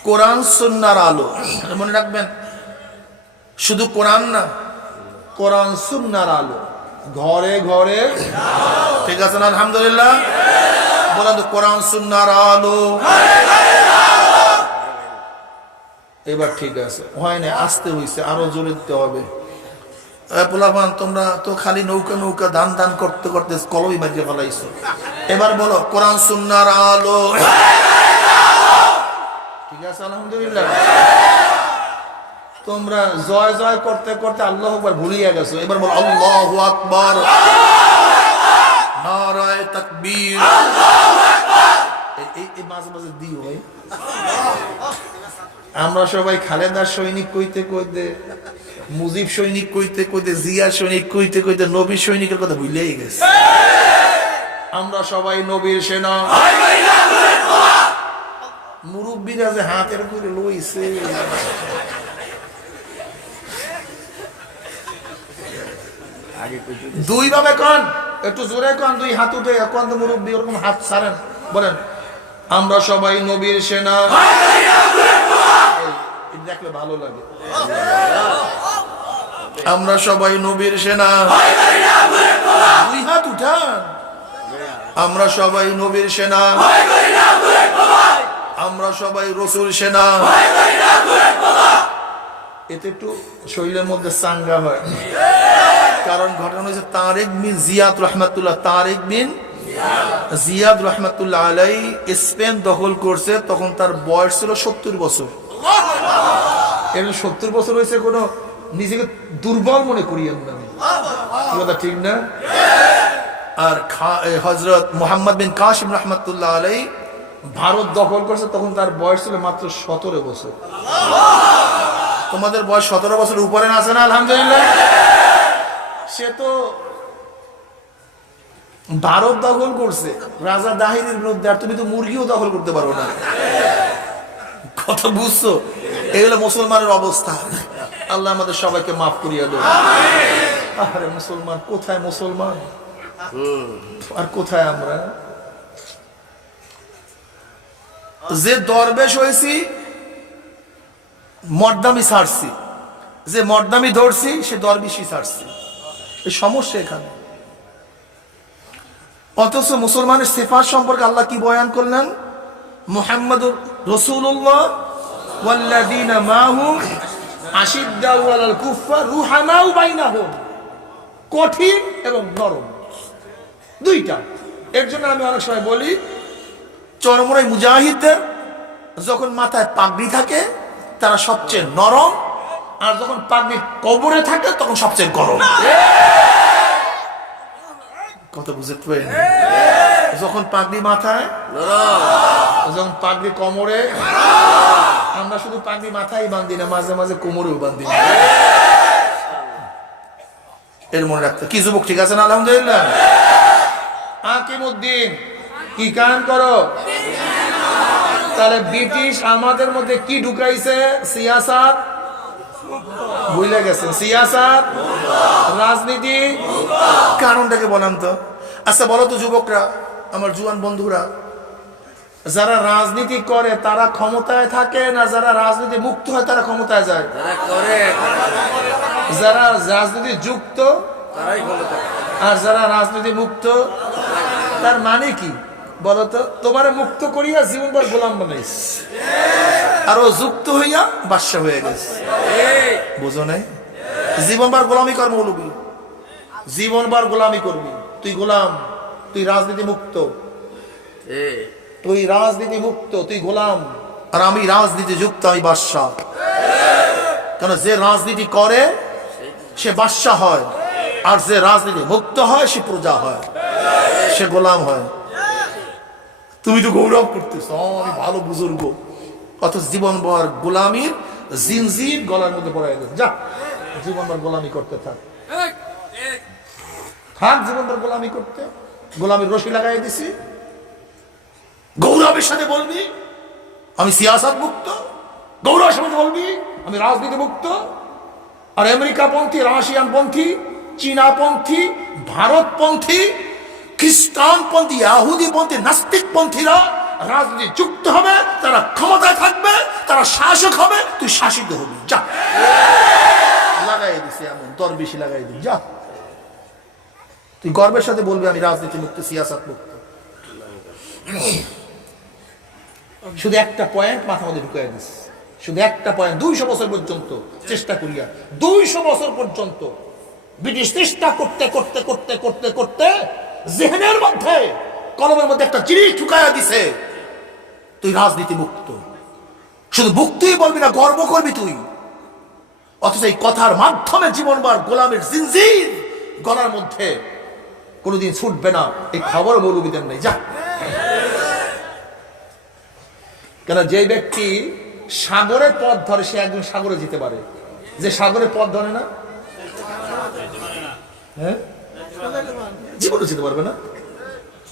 কোরআন সুন্নাহর আলো। মনে রাখবেন, শুধু কোরআন না, কোরআন সুন্নাহর আলো ঘরে ঘরে। ঠিক আছে না? আলহামদুলিল্লাহ। বলেন তো, কোরআন সুন্নাহর আলো। এবার ঠিক আছে, হয় না, আসতে হইছে, আরো জোরে দিতে হবে। পোলাপান, তোমরা তো খালি নৌকা নৌকা দান দান করতে করতে কলবি মারিয়ে ফেলাইছো। এবার বলো কোরআন সুন্নাহর আলো। ঠিক আছে, আলহামদুলিল্লাহ। তোমরা জয় জয় করতে করতে আল্লাহু আকবার ভুলিয়ে গেছো। এবার বলো আল্লাহু আকবার, নারায়ে তাকবীর। এই মাঝে মাঝে দিও ভাই। আমরা সবাই খালেদার সৈনিক কইতে কইতে, মুজিব সৈনিক কইতে কইতে, জিয়া সৈনিক কইতে কইতে নবীর সৈনিকের কথা ভুলেই গেছে। আমরা সবাই নবীর সেনা। মুরব্বীরা যে হাতের করে লইছে, দুই ভাবে কন, একটু জোরে কন, দুই হাত উঠে কন তো মুরব্বী, ওরকম হাত ছাড়েন। বলেন আমরা সবাই নবীর সেনা। দেখলে ভালো লাগে। আমরা সবাই নবীর সেনা। দুই হাত উঠান। আমরা সবাই নবীর সেনা। আমরা সবাই রসুল সেনা। এতে একটু শরীরের মধ্যে চাঙ্গা হয়। কারণ ঘটনা হয়েছে তারেক বিন জিয়াদ রহমাতুল্লাহ, তারেক বিন জিয়াদ রহমাতুল্লাহ আলাই স্পেন দখল করছে, তখন তার বয়স ছিল 70 বছর। এর 70 বছর হয়েছে, কোনো নিজেকে দুর্বল মনে করিয়েন না, কথা ঠিক না? আর হযরত মুহাম্মদ বিন কাসিম রহমাতুল্লাহ আলাই ভারত দখল করছে, তখন তার বয়স ছিল মাত্র 17 বছর। তোমাদের বয়স 17 বছরের উপরে আছে না? আলহামদুলিল্লাহ। সে তো ভারত দখল করছে রাজা দাহিরের বিরুদ্ধে, আর তুমি তো মুরগিও দখল করতে পারো না। কথা বুঝছো? এগুলো মুসলমানের অবস্থা। আল্লাহ আমাদের সবাইকে মাফ করিয়া দেব। আরে মুসলমান কোথায়, মুসলমান আর কোথায় আমরা? যে দরবেশ হয়েছি মর্দামি ছাড়ছি, যে মর্দামি ধরছি সে দরবেশই ছাড়ছি। এই সমস্যা এখানে। অথচ মুসলমানের সিফাত সম্পর্কে আল্লাহ কি বয়ান করলেন? মুহাম্মাদুর রাসূলুল্লাহ ওয়াল্লাযীনা মাহু আশিদ্দাউ আলাল কুফফার রুহামাউ বাইনাহুম, কঠিন এবং নরম, দুইটা। এর জন্য আমি অনেক সময় বলি, চরমরাই মুজাহিদদের যখন মাথায় পাগড়ি থাকে তারা সবচেয়ে নরম, আর যখন পাগড়ি কবরে থাকে তখন সবচেয়ে গরম। কথা বুঝতে পারেন? যখন পাগড়ি মাথায়, যখন পাগড়ি কোমরে, আমরা শুধু পাগড়ি মাথায় বাঁধি না, মাঝে মাঝে কোমরেও বাঁধি না। এর মনে রাখতে কি যুবক, ঠিক আছে না? আলহামদুলিল্লাহ। আকিমউদ্দিন কি কান করো? তাহলে ব্রিটিশ আমাদের মধ্যে কি ঢুকাইছে? সিয়াসাত, ভুলে গেছেন? সিয়াসাত, রাজনীতি। কারণটাকে বলেন তো। আচ্ছা বলো তো যুবকরা, আমার জুয়ান বন্ধুরা, যারা রাজনীতি করে তারা ক্ষমতায় থাকে না যারা রাজনীতি মুক্ত হয় তারা ক্ষমতায় যায়? যারা রাজনীতি যুক্ত আর যারা রাজনীতি মুক্ত, তার মানে কি বলতো? তোমারে মুক্ত করিয়া জীবনভর গোলাম বানাইস, আর ও যুক্ত হইয়া বাদশা হয়ে গেছে। বুঝো নাই? জীবনভর গোলামি কর মৌলবী, জীবনভর গোলামি করবি। তুই গোলাম, তুই রাজনীতি মুক্ত, তুই রাজনীতি মুক্ত, তুই গোলাম, আর আমি রাজনীতি যুক্ত, আমি বাদশা। কেন? যে রাজনীতি করে সে বাদশা হয়, আর যে রাজনীতি মুক্ত হয় সে প্রজা হয়, সে গোলাম হয়। তুমি তো গৌরব করতেছ আমি ভালো বুজুর্গ, অথচ জীবনভর গোলামির জিনজির গলার মধ্যে পড়াই গেছে। যা, জীবনভর গোলামি করতে থাক, থাক জীবনভর গোলামি করতে। গোলামির রশি লাগাই দিছি, গৌরবের সাথে বলবি আমি সিয়াসত মুক্ত, গৌরবের সাথে বলবি আমি রাজনীতি মুক্ত। আর আমেরিকা পন্থী, রাশিয়ান পন্থী, চীনা পন্থী, ভারত পন্থী, খ্রিস্টান পন্থী, ইহুদি পন্থী, নাস্তিক পন্থীরা রাজনীতি যুক্ত হবে, তারা ক্ষমতায় থাকবে, তারা শাসক হবে, তুই শাসিত হবি। যা, লাগাই দিছে এমন দরবেশি লাগাই দিই। যা, তুই গর্বের সাথে বলবি আমি রাজনীতি মুক্ত, সিয়াসত মুক্ত। শুধু একটা পয়েন্ট মাথা মধ্যে ঢুকাই দিস, শুধু একটা পয়েন্ট। 200 বছর পর্যন্ত চেষ্টা করিয়া, 200 বছর পর্যন্ত ব্রিটিশ চেষ্টা করতে করতে করতে করতে করতে জেহেনের মধ্যে, কলমের মধ্যে একটা জিনিস ঢুকাইয়া দিছে, তুই রাজনীতি মুক্ত। শুধু মুক্তই বলবি না, গর্ব করবি তুই। অথচ এই কথার মাধ্যমে জীবনভর গোলামের জিনজির গলার মধ্যে কোনোদিন ছুটবে না, এই খবর মৌলবীদের নেই। যা, কেন? যে ব্যক্তি সাগরের পথ ধরে সে একজন সাগরে যেতে পারে, যে সাগরের পথ ধরে না, হ্যাঁ, জীবনে যেতে পারবে না।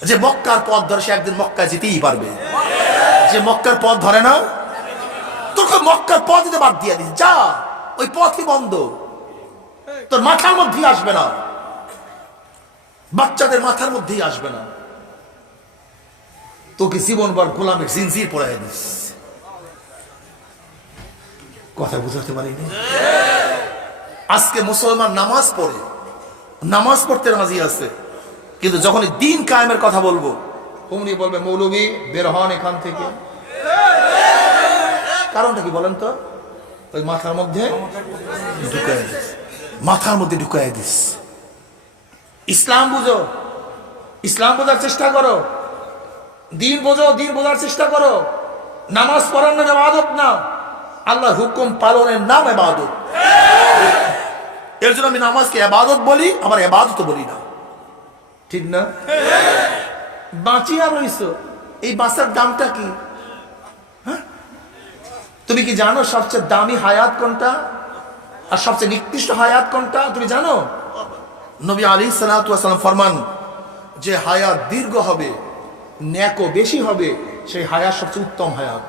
যে মক্কার পথ ধরে সে একদিন মক্কা যেতেই পারবে, যে মক্কার পথ ধরে না, তোকে মক্কার পথ দিতে বাদ দিয়ে দিস। যা, ওই পথই বন্ধ, তোর মাথার মধ্যেই আসবে না, বাচ্চাদের মাথার মধ্যেই আসবে না। তোকে জীবনভর গোলামের জিনজির পড়াই দিস। কথা বুঝাতে পারিনি? আজকে মুসলমান নামাজ পড়ে, নামাজ পড়তে রাজি আছে, কিন্তু যখন দিন কায়েমের কথা বলবো অমনি বলবে মৌলবী বের হন এখান থেকে। কারণটা কি বলেন তো? ওই মাথার মধ্যে ঢুকাই দিস, মাথার মধ্যে ঢুকাই দিস। ইসলাম বুঝো, ইসলাম বোঝার চেষ্টা করো, দিন বোঝো, দিন বোঝার চেষ্টা করো। নামাজ পড়ার নাম ইবাদত না, আল্লাহর হুকুম পালনের নাম ইবাদত। এর জন্য আমি নামাজকে ইবাদত বলি, আবার ইবাদত বলি না, ঠিক না? বাঁচিয়া রইছো, এই বাঁচার দামটা কি? হ্যাঁ, তুমি কি জানো সবচেয়ে দামি হায়াত কোনটা আর সবচেয়ে নিকৃষ্ট হায়াত কোনটা? তুমি জানো? নবী আলাইহিস সালাতু ওয়াস সালাম ফরমান, যে হায়াত দীর্ঘ হবে, নেকও বেশি হবে, সেই হায়াত সবচেয়ে উত্তম হায়াত।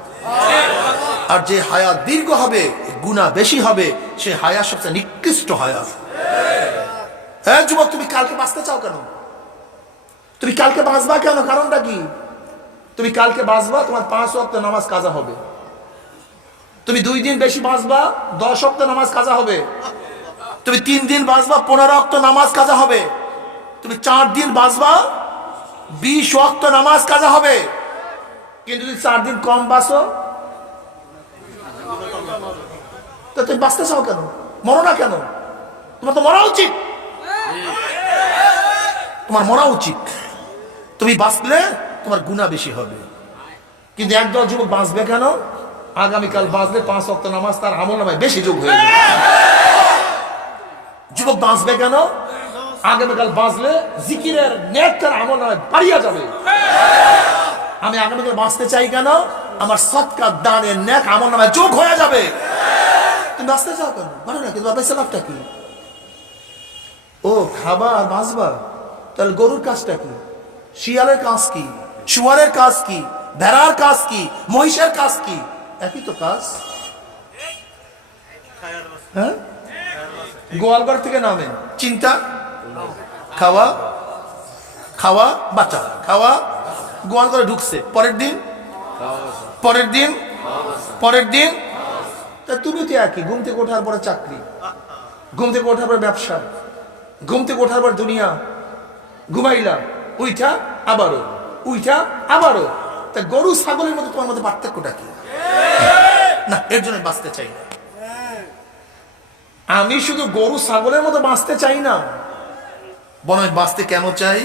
আর যে হায়াত দীর্ঘ হবে, গুনাহ বেশি হবে, সেই হায়াত সবচেয়ে নিকৃষ্ট হায়াত। হ্যাঁ যুবক, তুমি কালকে বাঁচতে চাও কেন? তুমি কালকে বাঁচবা কেন? কারণটা কি? তুমি কালকে বাঁচবা, তোমার 5 ওয়াক্ত নামাজ কাজা হবে। তুমি 2 দিন বেশি বাঁচবা, 10 ওয়াক্ত নামাজ কাজা হবে। তুমি 3 দিন বাঁচবা, 15 ওয়াক্ত নামাজ কাজা হবে। তুমি 4 দিন বাঁচবা, 20 ওয়াক্ত নামাজ কাজা হবে। কিন্তু যদি 4 দিন কম বাঁচো, তো তুমি বাঁচতে চাও কেন? মরো না কেন? তোমার তো মরা উচিত, তোমার মরা উচিত। তুমি বাঁচলে তোমার গুনাহ বেশি হবে। কিন্তু একদল যুবক বাঁচবে কেন? আগামীকাল বাঁচলে 5 ওয়াক্ত নামাজ তার আমলনামায় বেশি যোগ হয়ে যাবে। যুবক বাঁচবে কেন? আগামীকাল বাঁচলে জিকিরের নেক তার আমলনামায় বাড়িয়া যাবে। আমি আগামীকাল বাঁচতে চাই কেন? আমার সদকা দানের নেক আমলনামায় যোগ হয়ে যাবে। তুমি বাঁচতে চাও কেন? মানে না, কিন্তু বাবা লাভটা কি? ও খাবা আর বাঁচবা, তাহলে গরুর কাজটা কি? শিয়ালের কাজ কি? শুয়ারের কাজ কি? ভেড়ার কাজ কি? মহিষের কাজ কি? একই তো কাজ। হ্যাঁ, গোয়ালঘর থেকে নামে চিন্তা, খাওয়া খাওয়া বাচ্চা খাওয়া, গোয়ালঘরে ঢুকছে, পরের দিন পরের দিন পরের দিন। তা তুমি তো একই, ঘুম থেকে ওঠার পরে চাকরি, ঘুম থেকে ওঠার পরে ব্যবসা, ঘুম থেকে ওঠার পর দুনিয়া, ঘুমাইলা, উইঠা আবারও, উইঠা আবারও। তা গরু ছাগলের মতো তোমার মধ্যে পার্থক্যটা কি? না, এর জন্য বাঁচতে চাই না। আমি শুধু গরু ছাগলের মতো বাঁচতে চাই না, বরং বাঁচতে কেন চাই?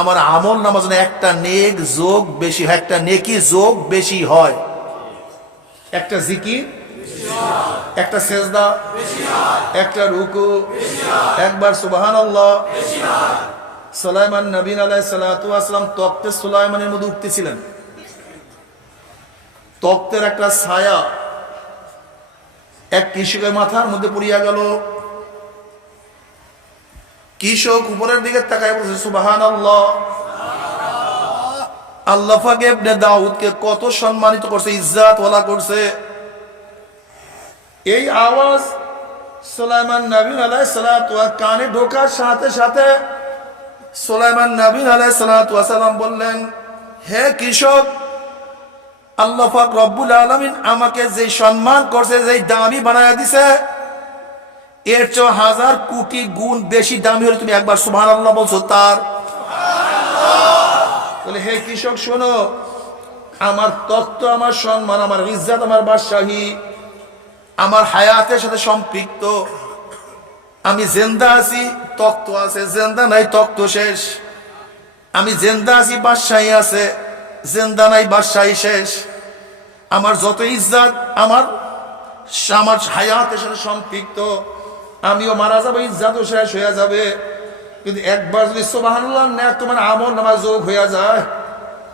আমার আমল নামাজ একটা নেক যোগ বেশি হয়, একটা নেকি যোগ বেশি হয়, একটা জিকির, একটা সেজদা, একটা রুকু, একবার সুবহানাল্লাহ। সুলাইমান নবী আলাইহিস সালাতু ওয়াস সালাম তখতে সুলাইমানের মধ্যে উঠতেছিলেন। তখতের একটা ছায়া এক কৃষকের মাথার মধ্যে পড়িয়া গেল। কৃষক উপরের দিকে তাকায় বলছে সুবহানাল্লাহ। আল্লাহ পাক ইবনে দাউদকে কত সম্মানিত করছে, ইজ্জত ওয়ালা করছে। এই আওয়াজ সুলাইমান নবী আলাইহিস সালাতু ওয়াস কানে ঢোকার সাথে সাথে সুলাইমান নবী আলাইহিস সালাতু ওয়াস সালাম বললেন, হে কৃষক, আল্লাহ পাক রব্বুল আলামিন আমাকে যে সম্মান করছে, যে দামি বানায়া দিছে, এর চেয়ে 1000 কোটি গুণ বেশি দামি হলে তুমি একবার সুবহানাল্লাহ বলছো তার। বলে, হে কৃষক শোনো, আমার তখ্ত, আমার সম্মান, আমার ইজ্জত, আমার বাদশাহী আমার হায়াতের সাথে সম্পৃক্ত। আমি জিন্দা আছি, তখ্ত আছে, জিন্দা নাই, তখ্ত শেষ। আমি জিন্দা আছি, বাদশাহী আছে, জিন্দা নাই, বাদশাহী শেষ। আমার যত ইজ্জত আমার হায়াতের সাথে সম্পৃক্ত, আমিও মারা যাবো, ইজ্জতও শেষ হয়ে যাবে। কিন্তু একবার যদি সুবহানাল্লাহ নেক তোমার আমল নামাজ যোগ হয়ে যায়,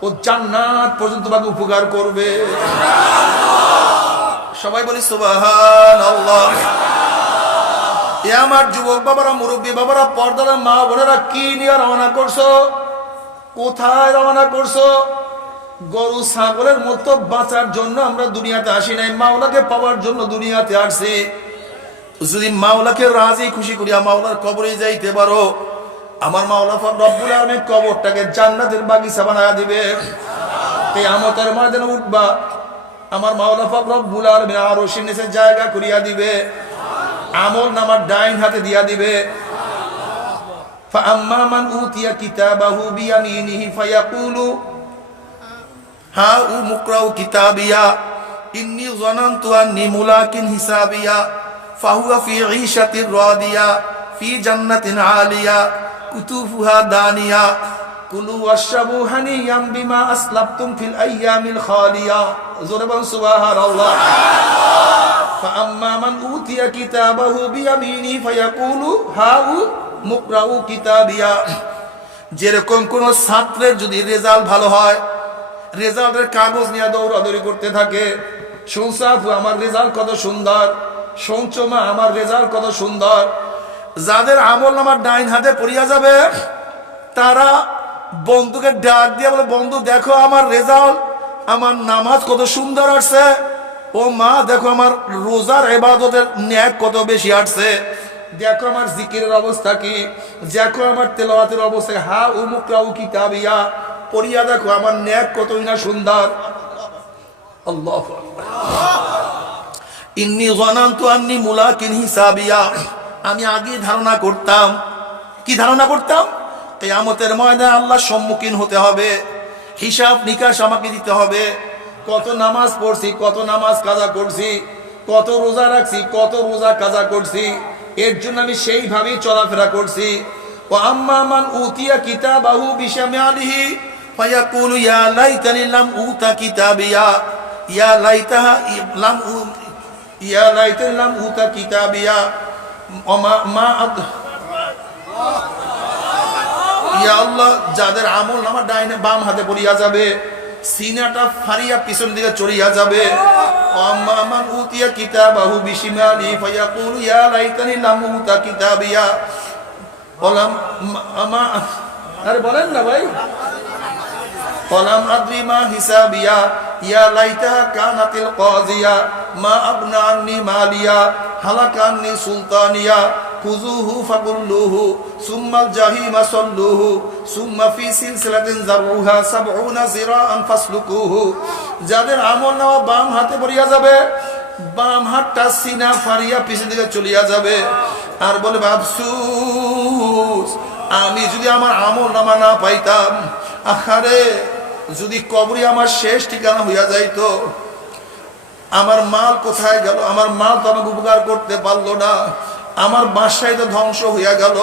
ও জান্নাত পর্যন্ত তোমাকে উপকার করবে। সবাই বলি সুবহানাল্লাহ। এ আমার যুবক বাবারা, মুরব্বী বাবারা, পর্দার মা বোনেরা, কি নিয়ে রওনা করছো? কোথায় রওনা করছো? গরু ছাগলের মতো বাঁচার জন্য আমরা দুনিয়াতে আসি নাই, মাওলাকে পাওয়ার জন্য দুনিয়াতে আসছি। যদি মাওলাকে রাজি খুশি করিয়া মাওলার কবরে যাইতে পারো, আমার মাওলা রব্বুল আলামিন কবরটাকে জান্নাতের বাগিচা বানায়া দিবে। কিয়ামতের ময়দানে উঠবা, আমার মাওলা রব্বুল আলামিন আরশের নিচে জায়গা করিয়া দিবে, আমল নামার ডাইন হাতে দিয়া দিবে। ফাআম্মা মান উতিয়া কিতাবাহু বিয়ামিনিহি ফায়াকুলু হা উমুকরাউ কিতাবিয়া ইন্নী যানানতু আন্নী মুলাকিন হিসাবিয়া ফাহুয়া ফি ঈশাতির রাদিয়া ফি জান্নাতিন আলিয়া কুতুফুহা দানিয়া কুলু ওয়াশরাবু হানিয়াম বিমা আসলাফতুম ফিল আইয়ামিল খালিয়া। জোরে বল সুবহানাল্লাহ। ফাআম্মা মান উতিয়া কিতাবাহু বিয়ামিনিহি ফায়াকুলু হা উমুকরাউ কিতাবিয়া। যেরকম কোন ছাত্রের যদি রেজাল্ট ভালো হয়, রেজাল্টের কাগজ নিয়ে দৌড়াদৌড়ি করতে থাকে, শুনছো আপু আমার রেজাল্ট কত সুন্দর, শুনছো মা আমার রেজাল্ট কত সুন্দর। যাদের আমল নামার ডাইন হাতে পড়িয়া যাবে, তারা বন্ধুকে ডাক দিয়ে বলে, বন্ধু দেখো আমার রেজাল্ট, আমার নামাজ কত সুন্দর আসছে, ও মা দেখো আমার রোজার ইবাদতের ন্যাক কত বেশি আসছে, দেখো আমার জিকিরের অবস্থা কি, দেখো আমার তেলাওয়াতের অবস্থা, হা উমুকরাউ কিতাবিয়া, পড়িয়া দেখো আমার ন্যাক কতই না সুন্দর। আল্লাহু আকবার। ইন্নী যানানতু আন্নী মুলাকিন হিসাবিয়া। আমি আগে ধারণা করতাম, কি ধারণা করতাম? কিয়ামতের ময়দানে আল্লাহর সম্মুখীন হতে হবে, হিসাব নিকাশ আমাকে দিতে হবে। কত নামাজ পড়ছি, কত নামাজ কাজা করছি, কত রোজা রাখছি, কত রোজা কাজা করছি, এর জন্য আমি সেইভাবেই চলাফেরা করছি। ও আম্মা মান উতিয়া কিতাবাহু বিশামালিহি ফায়াকুলু ইয়া লাইতানি লাম উতা কিতাবিয়া ইয়া লাইতাহা লাম ইয়া লাইতানি লাম উতা কিতাবিয়া মা ইয়া আল্লাহ, যাদের আমল নামা ডাইনে বাম হাতে পড়িয়া যাবে, সিনাটা ফারিয়া পিছন দিকে চড়িয়া যাবে। আম্মা মান উতিয়া কিতাবাহু বিশিমালি ফায়াকুলু ইয়া লাইতানি লাম উতা কিতাবিয়া বলাম আমা, আরে বলেন না ভাই, কলাম আদ্রি মা হিসাবিয়া ইয়া লাইতাহা কানাতিল কাজিয়া মা আবনা আন্নি মালিয়া হালাকান্নি সুলতানিয়া খুযুহু ফাকুল্লুহু সুম্মাল জাহিমা সাল্লুহু সুম্মা ফি সিলসিলাতিন যারউহা 70 যিরাআন ফাসলুকুহু। যাদের আমলনামা বাম হাতে পড়িয়া যাবে, বাম হাতটা সিনা ফারিয়া পিছন দিকে চলিয়া যাবে, আর বলে আফসোস, আমি যদি আমার আমলনামা না পাইতাম, আহারে যদি কবরে আমার শেষ ঠিকানা হইয়া যাইতো, আমার মাল কোথায় গেল, আমার মাল তো আমাকে উপকার করতে পারলো না, আমার বাসায় তো ধ্বংস হইয়া গেল।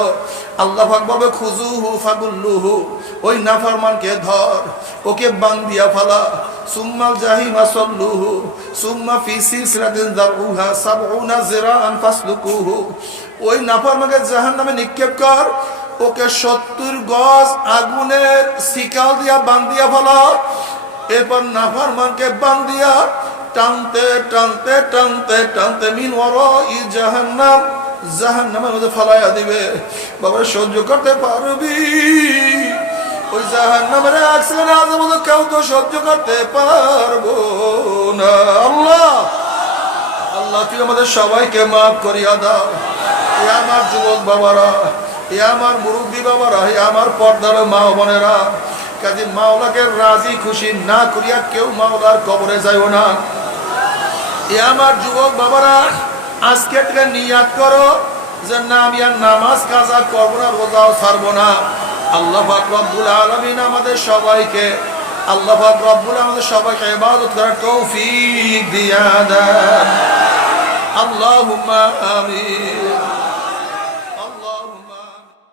আল্লাহ পাক বলবে খুযুহু ফাগুল্লুহু, ওই নাফরমানকে ধর, ওকে বান্ধিয়া ফেলা, সুম্মাল জাহিমা সাল্লুহু সুম্মা ফি সিলসিলাতিন যারউহা 70 যিরাআন ফাসলুকুহু। ওই নাফরমানকে জাহান্নামে নিক্ষেপ কর, ওকে 70 গজ আগুনের শিকল দিয়া বান্ধিয়া ফেলা। এরপর নাফরমানকে বান্ধিয়া টানতে টানতে টানতে টানতে মিন ওয়ারাই জাহান্নাম, জাহান্নামের মধ্যে ফালাইয়া দিবে। বাবা সহ্য করতে পারবি? ওই জাহান্নামের অ্যাক্সিডেন্ট আজব কেউ তো সহ্য করতে পারবো না। আল্লাহ আল্লাহ তুই আমাদের সবাইকে মাফ করিয়া দাও। এ আমার যুবক বাবারা, এ আমার মুরব্বী বাবারা, এ আমার পর্দার মা বোনেরা, কাজে মাওলাকে রাজি খুশি না করিয়া কেউ মাওলার কবরে যাইও না। এ আমার যুবক বাবারা, আজকে থেকে নিয়াত করো যে না, আমি আর নামাজ কাজা করবো না, রোজাও ছাড়বো না। আল্লাহ পাক রব্বুল আলামিন আমাদের সবাইকে, আল্লাহ পাক রব্বুল আমাদের সবাইকে ইবাদত করার তৌফিক দিয়া দেন। আল্লাহুম্মা আমিন।